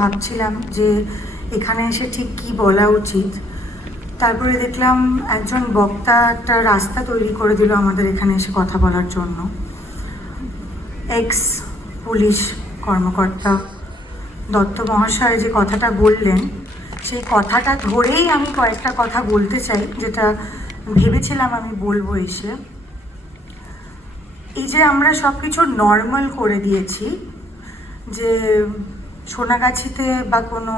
ভাবছিলাম যে এখানে এসে ঠিক কি বলা উচিত। তারপরে দেখলাম একজন বক্তা একটা রাস্তা তৈরি করে দিল আমাদের এখানে এসে কথা বলার জন্য। এক্স পুলিশ কর্মকর্তা দত্ত মহাশয় যে কথাটা বললেন, সেই কথাটা ধরেই আমি কয়েকটা কথা বলতে চাই, যেটা ভেবেছিলাম আমি বলবো এসে। এই যে আমরা সব কিছু নর্মাল করে দিয়েছি, যে সোনাগাছিতে বা কোনো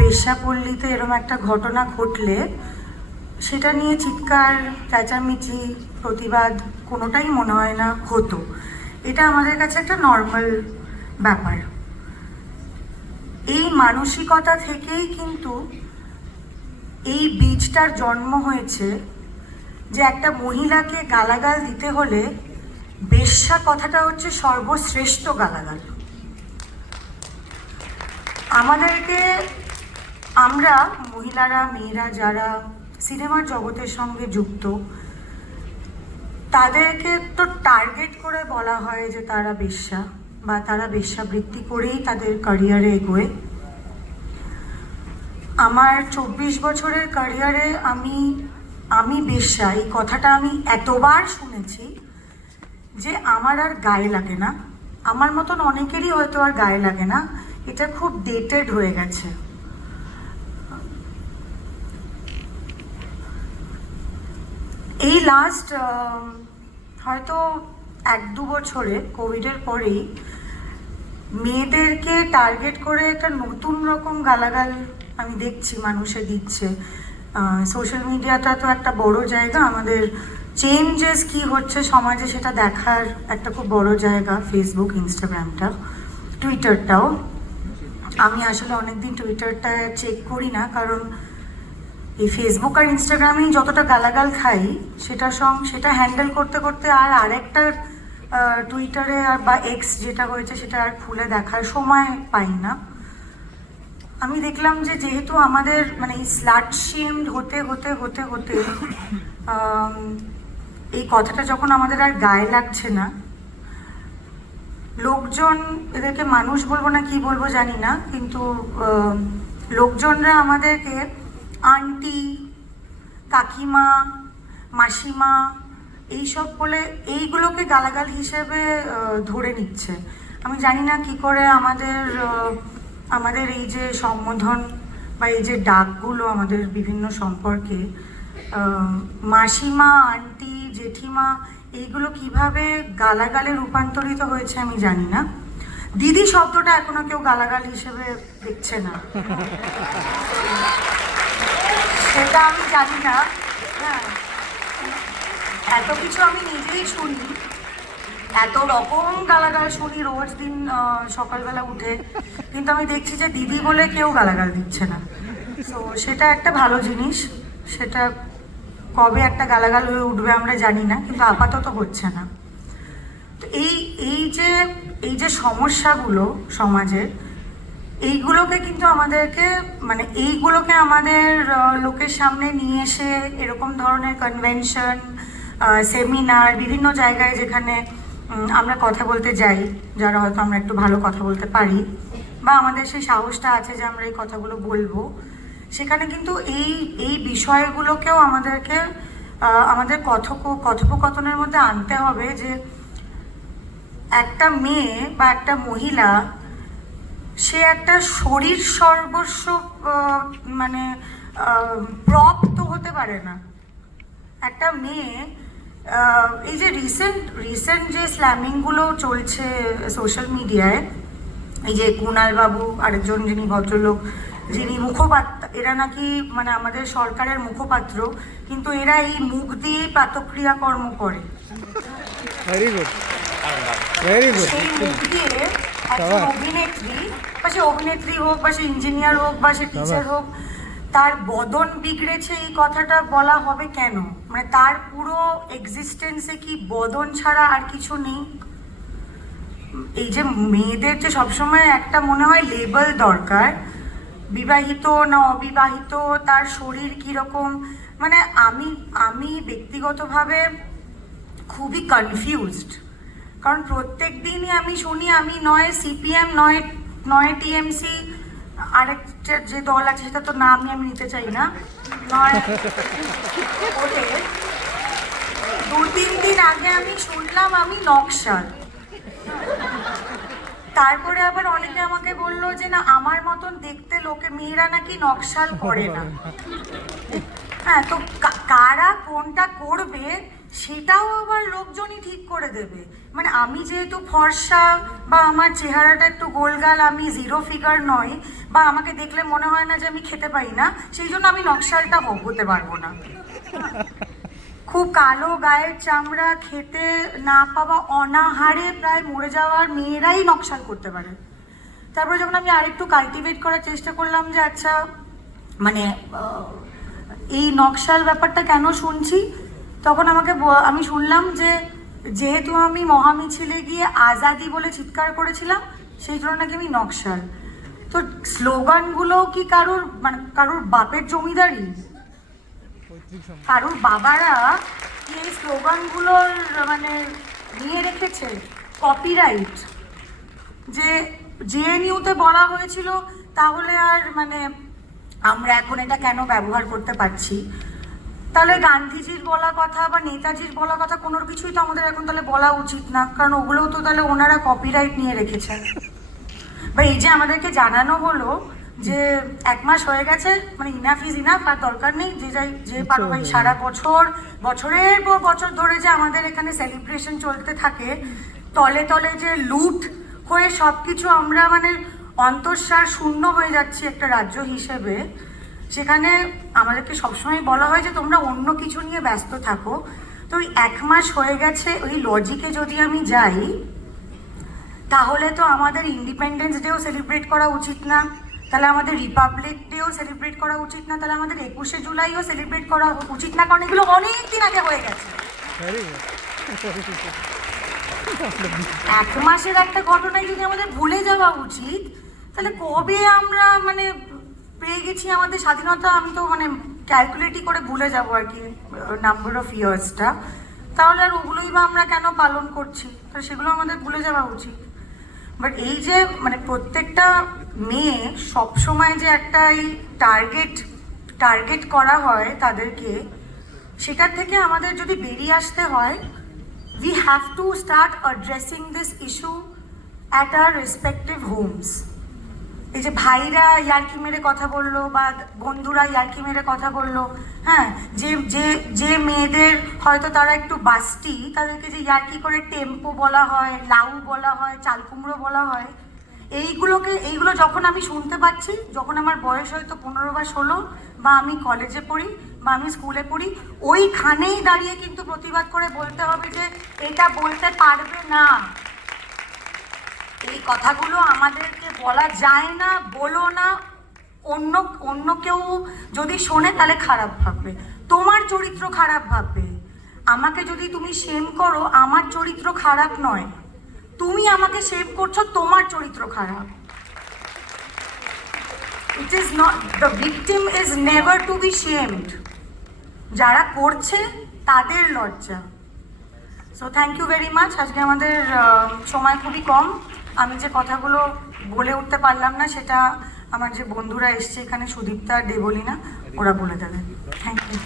বেশ্যাপল্লীতে এরকম একটা ঘটনা ঘটলে সেটা নিয়ে চিৎকার চেঁচামেচি প্রতিবাদ কোনোটাই মনে হয় না হতো। এটা আমাদের কাছে একটা নর্মাল ব্যাপার। এই মানসিকতা থেকেই কিন্তু এই বীজটার জন্ম হয়েছে, যে একটা মহিলাকে গালাগাল দিতে হলে বেশ্যা কথাটা হচ্ছে সর্বশ্রেষ্ঠ গালাগাল। আমাদেরকে, আমরা মহিলারা, মেয়েরা যারা সিনেমার জগতের সঙ্গে যুক্ত, তাদেরকে তো টার্গেট করে বলা হয় যে তারা বেশ্যা, বা তারা বেশ্যাবৃত্তি করেই তাদের ক্যারিয়ারে এগোয়। আমার 24 বছরের ক্যারিয়ারে আমি বেশ্যা এই কথাটা আমি এতবার শুনেছি যে আমার আর গায়ে লাগে না। আমার মতন অনেকেরই হয়তো আর গায়ে লাগে না, এটা খুব ডেটেড হয়ে গেছে। এই লাস্ট হয়তো 1-2 বছরে কোভিডের পরেই মেয়েদেরকে টার্গেট করে একটা নতুন রকম গালাগাল আমি দেখছি মানুষে দিচ্ছে। সোশ্যাল মিডিয়াটা তো একটা বড় জায়গা, আমাদের চেঞ্জেস কি হচ্ছে সমাজে সেটা দেখার একটা খুব বড় জায়গা। ফেসবুক, ইনস্টাগ্রামটা, টুইটারটাও। আমি আসলে অনেকদিন টুইটারটা চেক করি না, কারণ এই ফেসবুক আর ইনস্টাগ্রামেই যতটা গালাগাল খাই সেটা হ্যান্ডেল করতে করতে আর আরেকটা টুইটারে আর বা এক্স যেটা হয়েছে সেটা আর খুলে দেখার সময় পাই না। আমি দেখলাম যে যেহেতু আমাদের মানে এই স্লাট শেমড হতে হতে হতে হতে এই কথাটা যখন আমাদের আর গায়ে লাগছে না, লোকজন, এদেরকে মানুষ বলবো না কি বলবো জানি না, কিন্তু লোকজনরা আমাদেরকে আন্টি, কাকিমা, মাসিমা এইসব বলে এইগুলোকে গালাগাল হিসেবে ধরে নিচ্ছে। আমি জানি না কি করে আমাদের এই যে সম্বোধন বা এই যে ডাকগুলো আমাদের বিভিন্ন সম্পর্কে, মাসিমা, আন্টি, জেঠিমা, এইগুলো কিভাবে গালাগালে রূপান্তরিত হয়েছে আমি জানি না। দিদি শব্দটা এখনো কেউ গালাগাল হিসেবে দেখছে না, সেটা আমি জানি না। হ্যাঁ, এত কিছু আমি নিজেই শুনি, এত রকম গালাগাল শুনি রোজ দিন সকালবেলা উঠে, কিন্তু আমি দেখছি যে দিদি বলে কেউ গালাগাল দিচ্ছে না। তো সেটা একটা ভালো জিনিস, সেটা কবে একটা গালাগাল হয়ে উঠবে আমরা জানি না, কিন্তু আপাতত হচ্ছে না। তো এই যে সমস্যাগুলো সমাজের, এইগুলোকে কিন্তু আমাদেরকে মানে এইগুলোকে আমাদের লোকের সামনে নিয়ে এসে এরকম ধরনের কনভেনশন, সেমিনার, বিভিন্ন জায়গায় যেখানে আমরা কথা বলতে যাই, যারা হয়তো আমরা একটু ভালো কথা বলতে পারি বা আমাদের সেই সাহসটা আছে যে আমরা এই কথাগুলো বলবো, সেখানে কিন্তু এই বিষয়গুলোকেও আমাদেরকে আমাদের কথোপকথনের মধ্যে আনতে হবে, যে একটা মেয়ে বা একটা মহিলা, সে একটা শরীর সর্বস্ব মানে প্রপ তো হতে পারে না। একটা মেয়ে, এই যে রিসেন্ট যে স্ল্যামিংগুলো চলছে সোশ্যাল মিডিয়ায়, এই যে কুণাল বাবু, আরেকজন যিনি ভদ্রলোক, যিনি মুখপাত্র, এরা নাকি মানে আমাদের সরকারের মুখপাত্র, কিন্তু এরা এই মুখ দিয়ে প্রাতক্রিয়া কর্ম করে। Very good, very good. সেই মুখ দিয়ে একজন অভিনেত্রী, বা সে অভিনেত্রী হোক, বা সে ইঞ্জিনিয়ার হোক, বা সে টিচার হোক, তার বদন বিগড়েছে এই কথাটা বলা হবে কেন? মানে তার পুরো এক্সিস্টেন্সে কি বদন ছাড়া আর কিছু নেই? এই যে মেয়েদের যে সবসময় একটা মনে হয় লেবেল দরকার, বিবাহিত না অবিবাহিত, তার শরীর কীরকম, মানে আমি ব্যক্তিগতভাবে খুবই কনফিউজড। কারণ প্রত্যেক দিনই আমি শুনি, আমি নয় সিপিএম, নয় টিএমসি, আরেকটা যে দল আছে সেটা তো নাম আমি নিতে চাই না, নয় ওদের 2-3 দিন আগে আমি শুনলাম আমি নকশাল। তারপরে আবার অনেকে আমাকে বললো যে না আমার মতন দেখতে লোকে মেয়েরা নাকি নকশাল করে না। হ্যাঁ, তো কারা কোনটা করবে সেটাও আবার লোকজনই ঠিক করে দেবে। মানে আমি যেহেতু ফর্সা বা আমার চেহারাটা একটু গোলগাল, আমি জিরো ফিগার নয়, বা আমাকে দেখলে মনে হয় না যে আমি খেতে পাই না, সেই জন্য আমি নকশালটা হতে পারবো না। খুব কালো গায়ের চামড়া, খেতে না পাওয়া, অনাহারে প্রায় মরে যাওয়ার মেয়েরাই নকশাল করতে পারে। তারপরে যখন আমি আরেকটু কাল্টিভেট করার চেষ্টা করলাম যে আচ্ছা মানে এই নকশাল ব্যাপারটা কেন শুনছি, তখন আমি শুনলাম যে যেহেতু আমি মহামিছিলে গিয়ে আজাদি বলে চিৎকার করেছিলাম সেই জন্য নাকি আমি নকশাল। তো স্লোগানগুলো কি কারোর বাপের জমিদারি? কারোর বাবারা কি এই স্লোগানগুলোর মানে নিয়ে রেখেছে কপিরাইট? যে জেএনইউতে বলা হয়েছিল তাহলে আর মানে আমরা এখন এটা কেন ব্যবহার করতে পারছি? তাহলে গান্ধীজির বলা কথা বা নেতাজির বলা কথা কোনো কিছুই তো আমাদের এখন তাহলে বলা উচিত না, কারণ ওগুলোও তো তাহলে ওনারা কপিরাইট নিয়ে রেখেছেন। বা এই যে আমাদেরকে জানানো হলো যে 1 মাস হয়ে গেছে, মানে ইনাফ ইজ ইনাফ, আর দরকার নেই, যে পারো ভাই সারা বছরের পর বছর ধরে যে আমাদের এখানে সেলিব্রেশন চলতে থাকে, তলে তলে যে লুট হয়ে সব কিছু আমরা মানে অন্তঃসার শূন্য হয়ে যাচ্ছি একটা রাজ্য হিসেবে, সেখানে আমাদেরকে সবসময় বলা হয় যে তোমরা অন্য কিছু নিয়ে ব্যস্ত থাকো। তো ওই 1 মাস হয়ে গেছে, ওই লজিকে যদি আমি যাই তাহলে তো আমাদের ইন্ডিপেন্ডেন্স ডেও সেলিব্রেট করা উচিত না, তাহলে আমাদের রিপাবলিক ডেও সেলিব্রেট করা উচিত না, তাহলে আমাদের 21শে জুলাইও সেলিব্রেট করা উচিত না, কারণ এগুলো অনেক দিন আগে হয়ে গেছে। 1 মাসের একটা ঘটনায় যদি আমাদের ভুলে যাওয়া উচিত, তাহলে কবে আমরা মানে পেয়ে গেছি আমাদের স্বাধীনতা? আমি তো মানে ক্যালকুলেটই করে ভুলে যাবো আর কি নাম্বার অফ ইয়ার্সটা। তাহলে আর ওগুলোই বা আমরা কেন পালন করছি? তাহলে সেগুলো আমাদের ভুলে যাওয়া উচিত। বাট এই যে মানে প্রত্যেকটা মেয়ে সবসময় যে একটা এই টার্গেট করা হয় তাদেরকে, সেটার থেকে আমাদের যদি বেরিয়ে আসতে হয়, we have to start addressing this issue at our respective homes. এই যে ভাইরা ইয়ার্কি মেরে কথা বললো বা বন্ধুরা ইয়ার্কি মেরে কথা বললো, হ্যাঁ, যে মেয়েদের হয়তো তারা একটু বাস্টি, তাদেরকে যে ইয়ার্কি করে টেম্পো বলা হয়, লাউ বলা হয়, চালকুমড়ো বলা হয়, এইগুলো যখন আমি শুনতে পাচ্ছি, যখন আমার বয়স হয়তো 15 বা 16, বা আমি কলেজে পড়ি বা আমি স্কুলে পড়ি, ওইখানেই দাঁড়িয়ে কিন্তু প্রতিবাদ করে বলতে হবে যে এটা বলতে পারবে না, এই কথাগুলো আমাদেরকে বলা যায় না, বলো না। অন্য কেউ যদি শোনে তাহলে খারাপ ভাববে, তোমার চরিত্র খারাপ ভাববে। আমাকে যদি তুমি শেম করো, আমার চরিত্র খারাপ নয়, তুমি আমাকে শেম করছো, তোমার চরিত্র খারাপ। It is not, the victim is never to be shamed, যারা করছে তাদের লজ্জা। So thank you very much. আজকে আমাদের সময় খুবই কম, আমি যে কথাগুলো বলে উঠতে পারলাম না সেটা আমার যে বন্ধুরা এসছে এখানে, সুদীপ্তা আর দেবলীনা, ওরা বলে দেবে। Thank you.